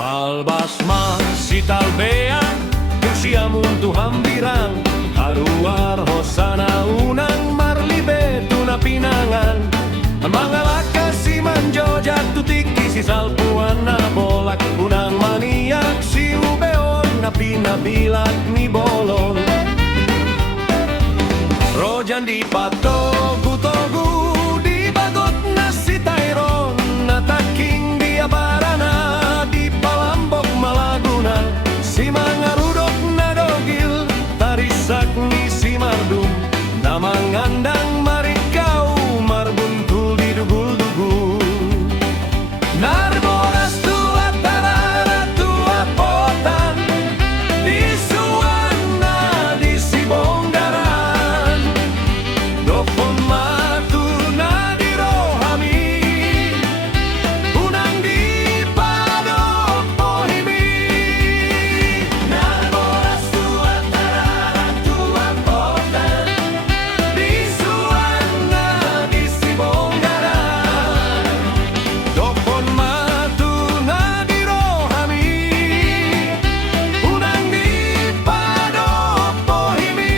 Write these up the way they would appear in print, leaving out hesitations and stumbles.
Malbasma si talbean, usiamun tu hambiran, aruar hosana unang marlibe tu na pinangan. Mga laka si manjo jatuh tiki si salpuan na bolak, unang maniak si ubeon na pinabilat ni bolon. Rojan di patogu-togu di bagot na si Tayron, na taking di abarana di palambok malaguna. Si mangarudok na dogil tarisak ni si mardum, na mangandang marikaw marbuntul di dugul-dugul. Narboras tua tarara tua potan di suana di si bonggaran. Dopon matu na di rohami, unang di padopohimi. Narboras tua tarara tua potan di suana di si bonggaran. Dopon matu na di rohami, unang di padopohimi.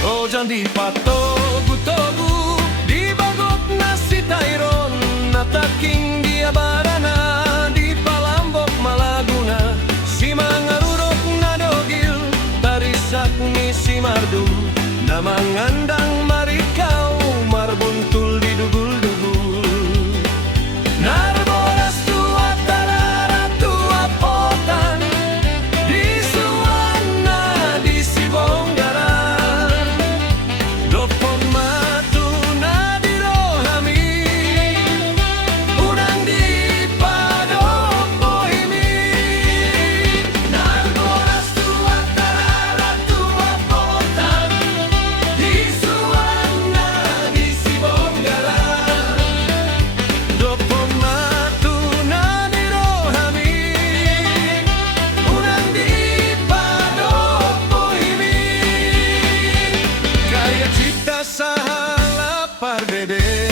Rojan di patogu-togu di bagot na si Tayron, na taking di abarana di palambok malaguna. Si mangarurok na dogil tarisak ni si mardum, na mangandang marikaw marbuntul di dugul-dugul. Narboras tua tarara tua potan di suana di si bonggaran. Dopon matu na di rohami, unang di padopohimi. Narboras tua tarara tua potan di suana di si bonggaran. Dopon matu na di rohami, unang di padopohimi. Kaya cipta sa halapar dede